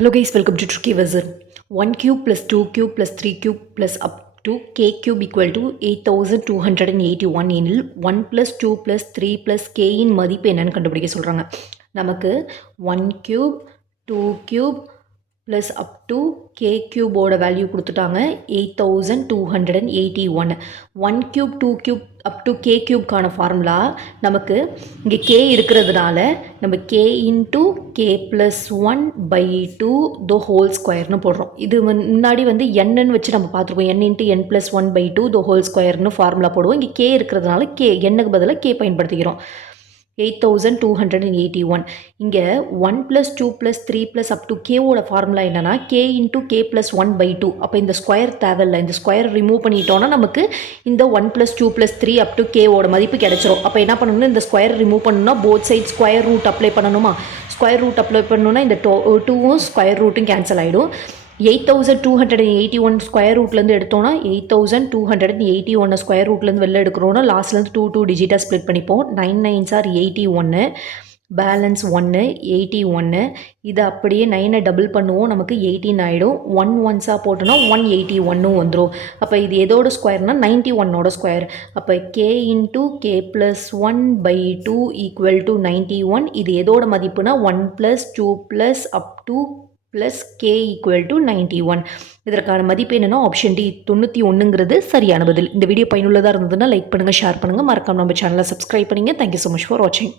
Hello guys, welcome to Tricky Wizard. 1 cube plus 2 cube plus 3 cube plus up to k cube equal to 8281 எனில் 1 plus 2 plus 3 plus k இன் மதிப்பு என்னன்னு கண்டுபிடிக்க சொல்கிறாங்க. நமக்கு 1 cube 2 cube plus up to k cube ஓட value கொடுத்துட்டாங்க 8281. 1 cube 2 cube up to k cube கான formula நமக்கு இங்கே k இருக்கிறதுனால நம்ம k into k plus 1 by 2 the whole squareனு போடுறோம். இது முன்னாடி வந்து n வச்சு நம்ம பார்த்துருக்கோம். n into n plus 1 by 2 the whole squareனு formula போடுவோம். இங்கே k இருக்கிறதுனால nக்கு பதிலாக k பயன்படுத்திக்கிறோம். 8281. இங்கே 1 plus 2 plus 3 plus up to k ஓட ஃபார்முலா என்னன்னா k into k plus 1 by 2. அப்போ இந்த ஸ்கொயர் தேவையில்லை. இந்த ஸ்கொயர் ரிமூவ் பண்ணிட்டோன்னா நமக்கு இந்த 1 plus 2 plus 3 up to k ஓட மதிப்பு கிடைச்சிரும். அப்போ என்ன பண்ணணும்னா இந்த ஸ்கொயர் ரிமூவ் பண்ணணும்னா both side square root apply பண்ணணுமா? ஸ்கொயர் ரூட் அப்ளை பண்ணணும்னா இந்த 2வும் ஸ்கொயர் ரூட்டும் கேன்சல் ஆகிடும். 8281 ஸ்கொயர் ரூட்லேருந்து எடுத்தோன்னா 8281 ஸ்கொயர் ரூட்லேருந்து வெளில எடுக்கிறோன்னா லாஸ்ட்லேருந்து 2 டிஜிட்டாக ஸ்ப்ளிட் பண்ணிப்போம். 9 9s are 81, பேலன்ஸ் 1 81. இதை அப்படியே 9 டபுள் பண்ணுவோம், நமக்கு 18 ஆகிடும். 1 1s போட்டோன்னா 181 வந்துடும். அப்போ இது எதோட ஸ்கொயர்னா 91ஓட ஸ்கொயர். அப்போ k into k plus 1 by 2 equal to 91. இது எதோட மதிப்புனா 1 plus 2 plus up to plus k equal to 91. இதற்கான மதிப்பு என்னென்னா ஆப்ஷன் டி 91ங்கிறது சரியான பதில். இந்த வீடியோ பயனுள்ளதாக இருந்ததுன்னா லைக் பண்ணுங்கள், ஷேர் பண்ணுங்கள், மறக்காம நம்ம சேனலை சப்ஸ்கிரைப் பண்ணுங்கள். தேங்க்யூ ஸோ மச் ஃபார் வாட்சிங்.